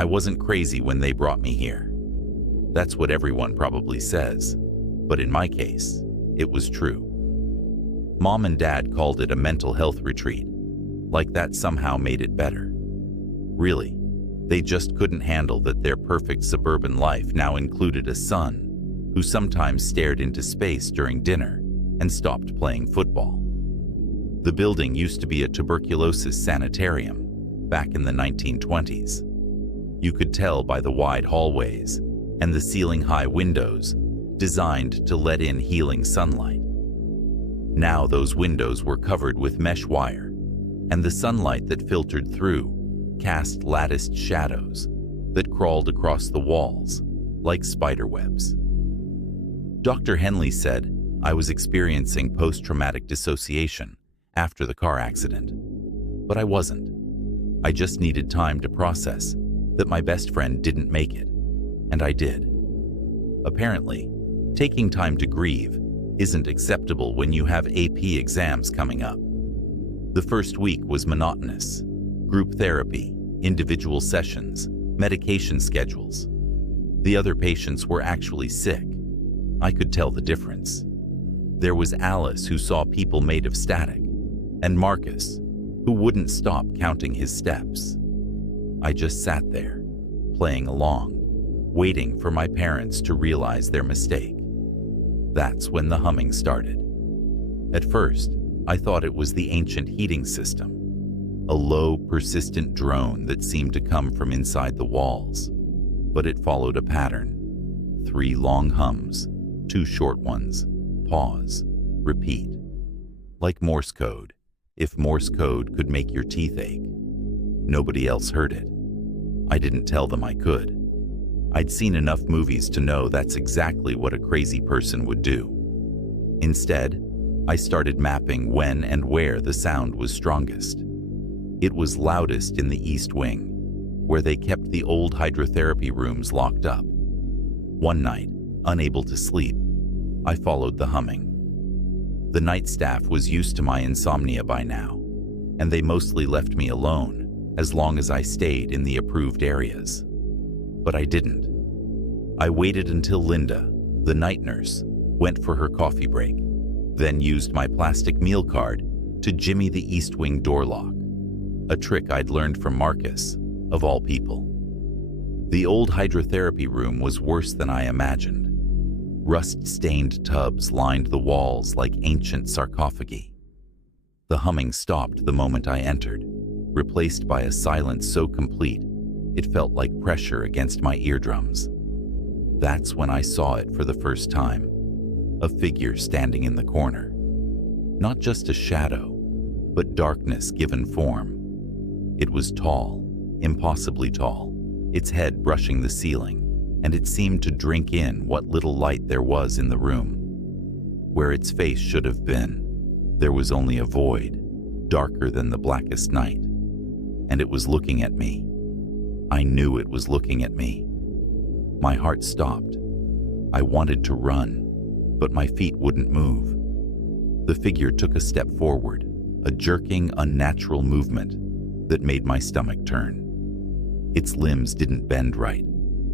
I wasn't crazy when they brought me here. That's what everyone probably says, but in my case, it was true. Mom and Dad called it a mental health retreat, like that somehow made it better. Really, they just couldn't handle that their perfect suburban life now included a son who sometimes stared into space during dinner and stopped playing football. The building used to be a tuberculosis sanitarium back in the 1920s. You could tell by the wide hallways and the ceiling-high windows designed to let in healing sunlight. Now those windows were covered with mesh wire, and the sunlight that filtered through cast latticed shadows that crawled across the walls like spider webs. Dr. Henley said I was experiencing post-traumatic dissociation after the car accident, but I wasn't. I just needed time to process that my best friend didn't make it, and I did. Apparently, taking time to grieve isn't acceptable when you have AP exams coming up. The first week was monotonous. Group therapy, individual sessions, medication schedules. The other patients were actually sick. I could tell the difference. There was Alice, who saw people made of static, and Marcus, who wouldn't stop counting his steps. I just sat there, playing along, waiting for my parents to realize their mistake. That's when the humming started. At first, I thought it was the ancient heating system, a low, persistent drone that seemed to come from inside the walls. But it followed a pattern. 3 long hums, 2 short ones, pause, repeat. Like Morse code. If Morse code could make your teeth ache. Nobody else heard it. I didn't tell them I could. I'd seen enough movies to know that's exactly what a crazy person would do. Instead, I started mapping when and where the sound was strongest. It was loudest in the East Wing, where they kept the old hydrotherapy rooms locked up. One night, unable to sleep, I followed the humming. The night staff was used to my insomnia by now, and they mostly left me alone as long as I stayed in the approved areas. But I didn't. I waited until Linda, the night nurse, went for her coffee break, then used my plastic meal card to jimmy the East Wing door lock, a trick I'd learned from Marcus, of all people. The old hydrotherapy room was worse than I imagined. Rust-stained tubs lined the walls like ancient sarcophagi. The humming stopped the moment I entered, replaced by a silence so complete it felt like pressure against my eardrums. That's when I saw it for the first time. A figure standing in the corner. Not just a shadow, but darkness given form. It was tall, impossibly tall, its head brushing the ceiling, and it seemed to drink in what little light there was in the room. Where its face should have been, there was only a void, darker than the blackest night. And it was looking at me. I knew it was looking at me. My heart stopped. I wanted to run, but my feet wouldn't move. The figure took a step forward, a jerking, unnatural movement that made my stomach turn. Its limbs didn't bend right,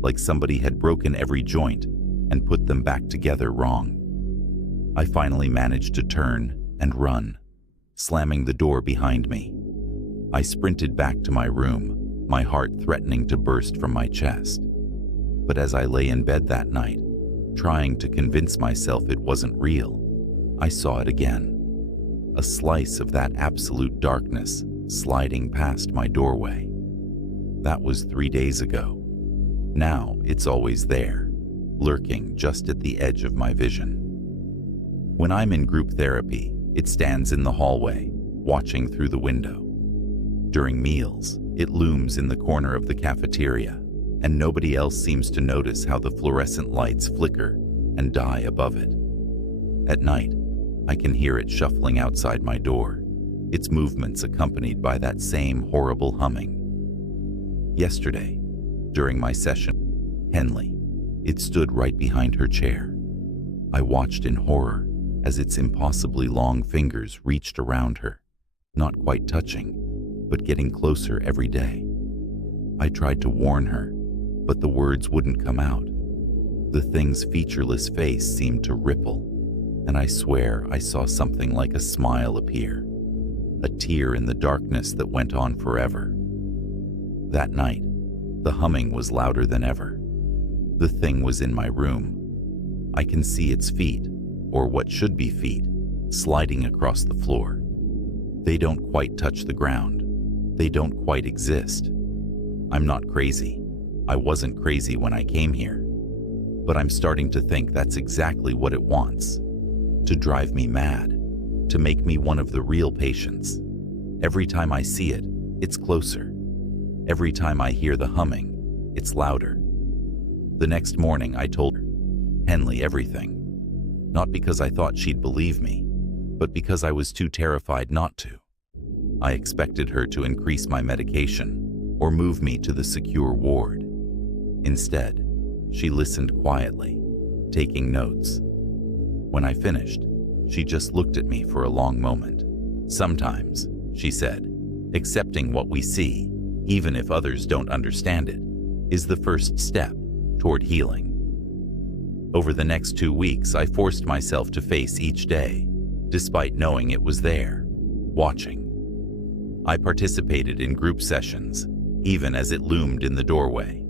like somebody had broken every joint and put them back together wrong. I finally managed to turn and run, slamming the door behind me. I sprinted back to my room, my heart threatening to burst from my chest. But as I lay in bed that night, trying to convince myself it wasn't real, I saw it again. A slice of that absolute darkness sliding past my doorway. That was 3 days ago. Now it's always there, lurking just at the edge of my vision. When I'm in group therapy, it stands in the hallway, watching through the window. During meals, it looms in the corner of the cafeteria, and nobody else seems to notice how the fluorescent lights flicker and die above it. At night, I can hear it shuffling outside my door, its movements accompanied by that same horrible humming. Yesterday, during my session, Henley, it stood right behind her chair. I watched in horror as its impossibly long fingers reached around her, not quite touching, but getting closer every day. I tried to warn her, but the words wouldn't come out. The thing's featureless face seemed to ripple, and I swear I saw something like a smile appear, a tear in the darkness that went on forever. That night, the humming was louder than ever. The thing was in my room. I can see its feet, or what should be feet, sliding across the floor. They don't quite touch the ground. They don't quite exist. I'm not crazy. I wasn't crazy when I came here. But I'm starting to think that's exactly what it wants. To drive me mad. To make me one of the real patients. Every time I see it, it's closer. Every time I hear the humming, it's louder. The next morning I told Henley everything. Not because I thought she'd believe me, but because I was too terrified not to. I expected her to increase my medication or move me to the secure ward. Instead, she listened quietly, taking notes. When I finished, she just looked at me for a long moment. Sometimes, she said, accepting what we see, even if others don't understand it, is the first step toward healing. Over the next 2 weeks, I forced myself to face each day, despite knowing it was there, watching. I participated in group sessions, even as it loomed in the doorway.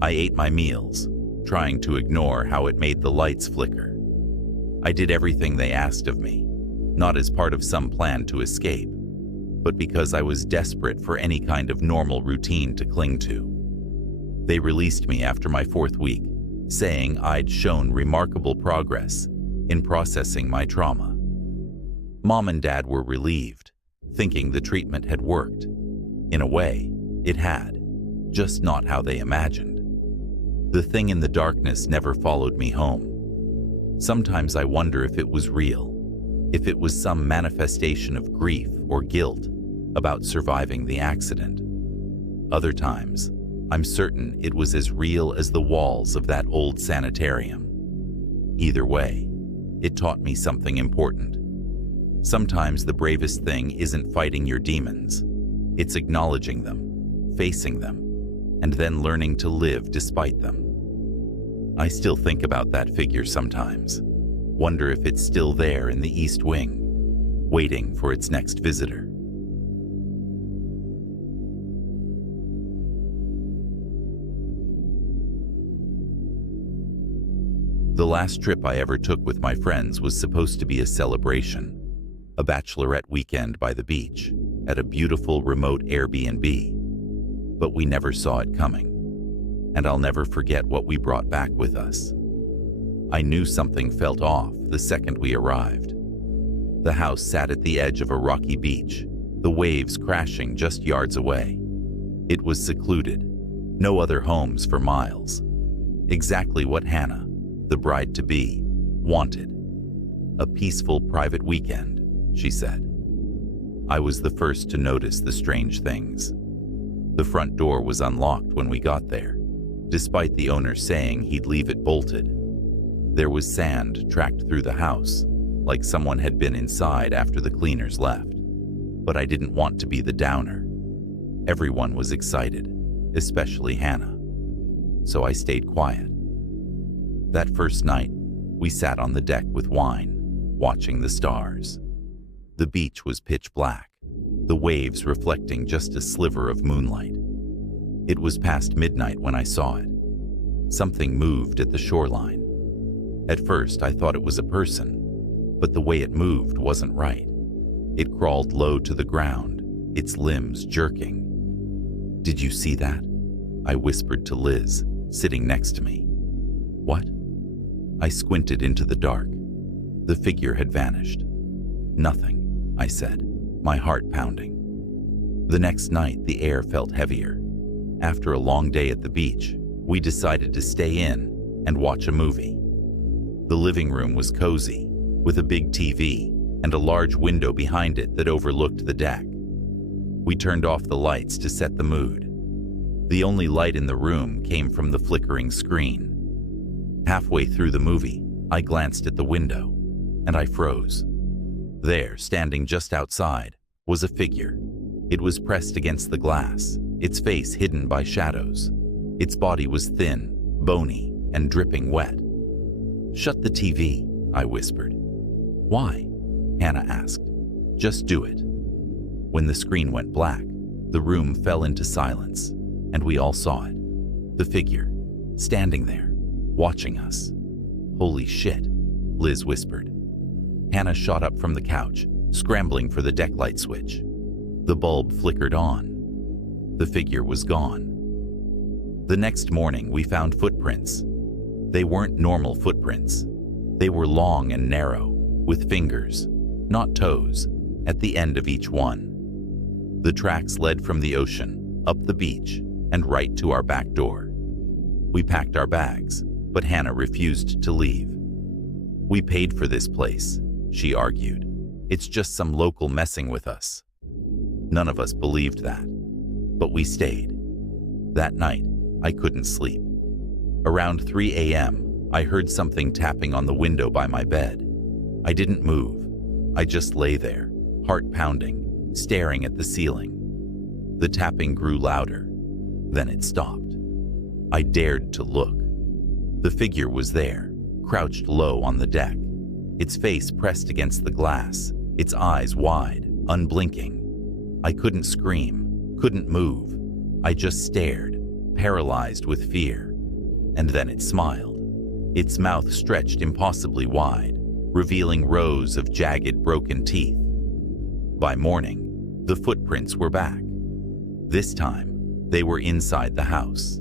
I ate my meals, trying to ignore how it made the lights flicker. I did everything they asked of me, not as part of some plan to escape, but because I was desperate for any kind of normal routine to cling to. They released me after my 4th week, saying I'd shown remarkable progress in processing my trauma. Mom and Dad were relieved, thinking the treatment had worked. In a way, it had, just not how they imagined. The thing in the darkness never followed me home. Sometimes I wonder if it was real, if it was some manifestation of grief or guilt about surviving the accident. Other times, I'm certain it was as real as the walls of that old sanitarium. Either way, it taught me something important. Sometimes the bravest thing isn't fighting your demons. It's acknowledging them, facing them, and then learning to live despite them. I still think about that figure sometimes, wonder if it's still there in the East Wing, waiting for its next visitor. The last trip I ever took with my friends was supposed to be a celebration, a bachelorette weekend by the beach, at a beautiful remote Airbnb. But we never saw it coming, and I'll never forget what we brought back with us. I knew something felt off the second we arrived. The house sat at the edge of a rocky beach, the waves crashing just yards away. It was secluded, no other homes for miles. Exactly what Hannah, the bride-to-be, wanted. A peaceful private weekend, she said. I was the first to notice the strange things. The front door was unlocked when we got there, despite the owner saying he'd leave it bolted. There was sand tracked through the house, like someone had been inside after the cleaners left. But I didn't want to be the downer. Everyone was excited, especially Hannah. So I stayed quiet. That first night, we sat on the deck with wine, watching the stars. The beach was pitch black, the waves reflecting just a sliver of moonlight. It was past midnight when I saw it. Something moved at the shoreline. At first, I thought it was a person, but the way it moved wasn't right. It crawled low to the ground, its limbs jerking. "Did you see that?" I whispered to Liz, sitting next to me. "What?" I squinted into the dark. The figure had vanished. "Nothing," I said, my heart pounding. The next night, the air felt heavier. After a long day at the beach, we decided to stay in and watch a movie. The living room was cozy, with a big TV and a large window behind it that overlooked the deck. We turned off the lights to set the mood. The only light in the room came from the flickering screen. Halfway through the movie, I glanced at the window, and I froze. There, standing just outside, was a figure. It was pressed against the glass, its face hidden by shadows. Its body was thin, bony, and dripping wet. "Shut the TV," I whispered. "Why?" Hannah asked. "Just do it." When the screen went black, the room fell into silence, and we all saw it. The figure, standing there, watching us. "Holy shit," Liz whispered. Hannah shot up from the couch, scrambling for the deck light switch. The bulb flickered on. The figure was gone. The next morning, we found footprints. They weren't normal footprints. They were long and narrow, with fingers, not toes, at the end of each one. The tracks led from the ocean, up the beach, and right to our back door. We packed our bags, but Hannah refused to leave. "We paid for this place," she argued. "It's just some local messing with us." None of us believed that, but we stayed. That night, I couldn't sleep. Around 3 a.m., I heard something tapping on the window by my bed. I didn't move. I just lay there, heart pounding, staring at the ceiling. The tapping grew louder. Then it stopped. I dared to look. The figure was there, crouched low on the deck, its face pressed against the glass, its eyes wide, unblinking. I couldn't scream, couldn't move. I just stared, paralyzed with fear. And then it smiled. Its mouth stretched impossibly wide, revealing rows of jagged, broken teeth. By morning, the footprints were back. This time, they were inside the house.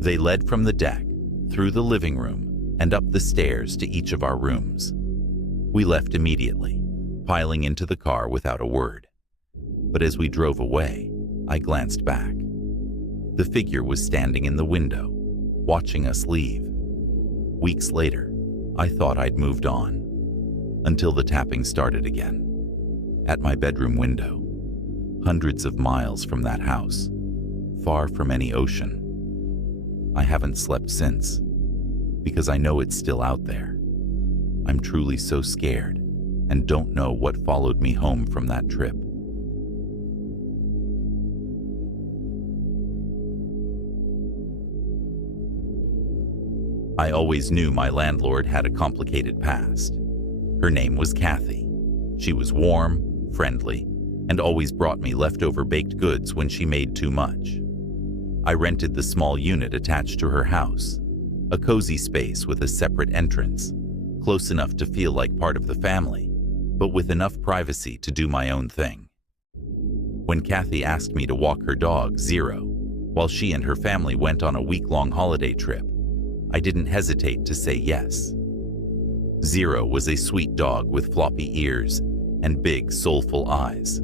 They led from the deck, through the living room, and up the stairs to each of our rooms. We left immediately, piling into the car without a word. But as we drove away, I glanced back. The figure was standing in the window, watching us leave. Weeks later, I thought I'd moved on, until the tapping started again. At my bedroom window, hundreds of miles from that house, far from any ocean. I haven't slept since, because I know it's still out there. I'm truly so scared and don't know what followed me home from that trip. I always knew my landlord had a complicated past. Her name was Kathy. She was warm, friendly, and always brought me leftover baked goods when she made too much. I rented the small unit attached to her house, a cozy space with a separate entrance, close enough to feel like part of the family, but with enough privacy to do my own thing. When Kathy asked me to walk her dog, Zero, while she and her family went on a week-long holiday trip, I didn't hesitate to say yes. Zero was a sweet dog with floppy ears and big, soulful eyes.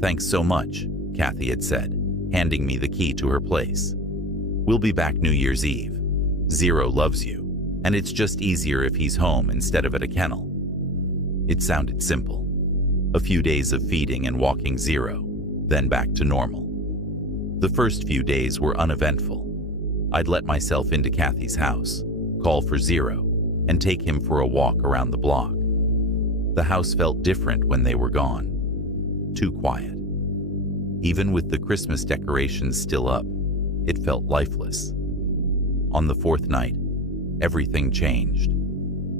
"Thanks so much," Kathy had said, handing me the key to her place. "We'll be back New Year's Eve. Zero loves you, and it's just easier if he's home instead of at a kennel." It sounded simple. A few days of feeding and walking Zero, then back to normal. The first few days were uneventful. I'd let myself into Kathy's house, call for Zero, and take him for a walk around the block. The house felt different when they were gone. Too quiet. Even with the Christmas decorations still up, it felt lifeless. On the fourth night, everything changed.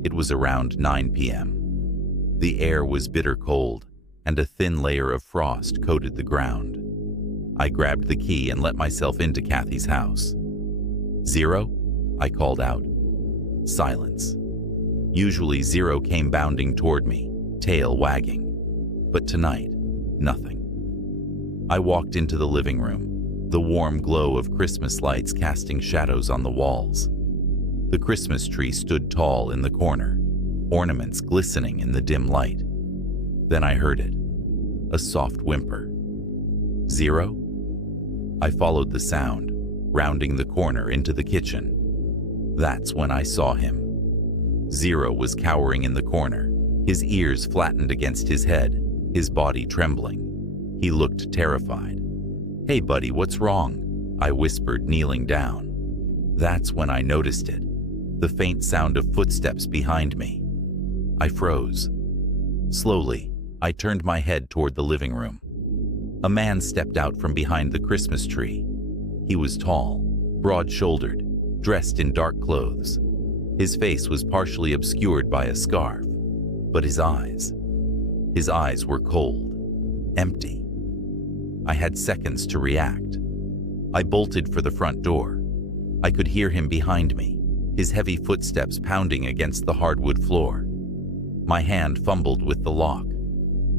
It was around 9 p.m. The air was bitter cold, and a thin layer of frost coated the ground. I grabbed the key and let myself into Kathy's house. "Zero?" I called out. Silence. Usually Zero came bounding toward me, tail wagging. But tonight, nothing. I walked into the living room, the warm glow of Christmas lights casting shadows on the walls. The Christmas tree stood tall in the corner, ornaments glistening in the dim light. Then I heard it, a soft whimper. "Zero?" I followed the sound, rounding the corner into the kitchen. That's when I saw him. Zero was cowering in the corner, his ears flattened against his head, his body trembling. He looked terrified. "Hey buddy, what's wrong?" I whispered, kneeling down. That's when I noticed it, the faint sound of footsteps behind me. I froze. Slowly, I turned my head toward the living room. A man stepped out from behind the Christmas tree. He was tall, broad-shouldered, dressed in dark clothes. His face was partially obscured by a scarf, but his eyes were cold, empty. I had seconds to react. I bolted for the front door. I could hear him behind me, his heavy footsteps pounding against the hardwood floor. My hand fumbled with the lock.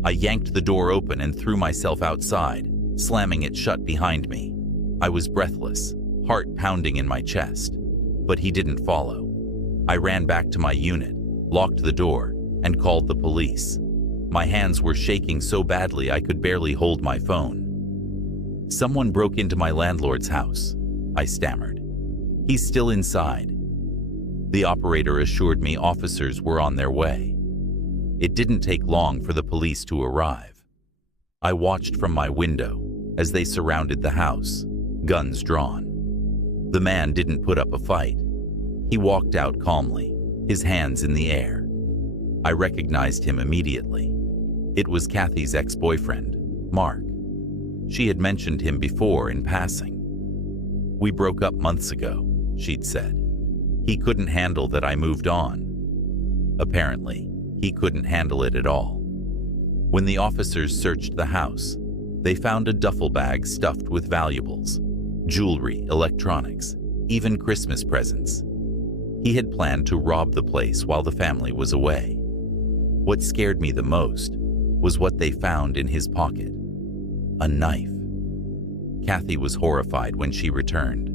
I yanked the door open and threw myself outside, slamming it shut behind me. I was breathless, heart pounding in my chest, but he didn't follow. I ran back to my unit, locked the door, and called the police. My hands were shaking so badly I could barely hold my phone. "Someone broke into my landlord's house," I stammered. "He's still inside." The operator assured me officers were on their way. It didn't take long for the police to arrive. I watched from my window as they surrounded the house, guns drawn. The man didn't put up a fight. He walked out calmly, his hands in the air. I recognized him immediately. It was Kathy's ex-boyfriend, Mark. She had mentioned him before in passing. "We broke up months ago," she'd said. "He couldn't handle that I moved on." Apparently, he couldn't handle it at all. When the officers searched the house, they found a duffel bag stuffed with valuables, jewelry, electronics, even Christmas presents. He had planned to rob the place while the family was away. What scared me the most was what they found in his pocket: a knife. Kathy was horrified when she returned.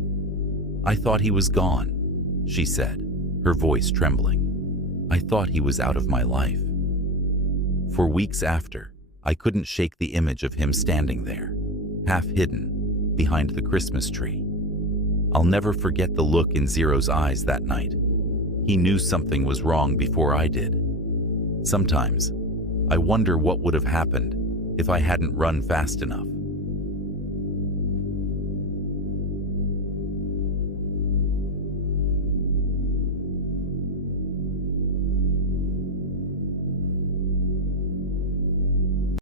"I thought he was gone," she said, her voice trembling. "I thought he was out of my life." For weeks after, I couldn't shake the image of him standing there, half hidden, behind the Christmas tree. I'll never forget the look in Zero's eyes that night. He knew something was wrong before I did. Sometimes, I wonder what would have happened if I hadn't run fast enough.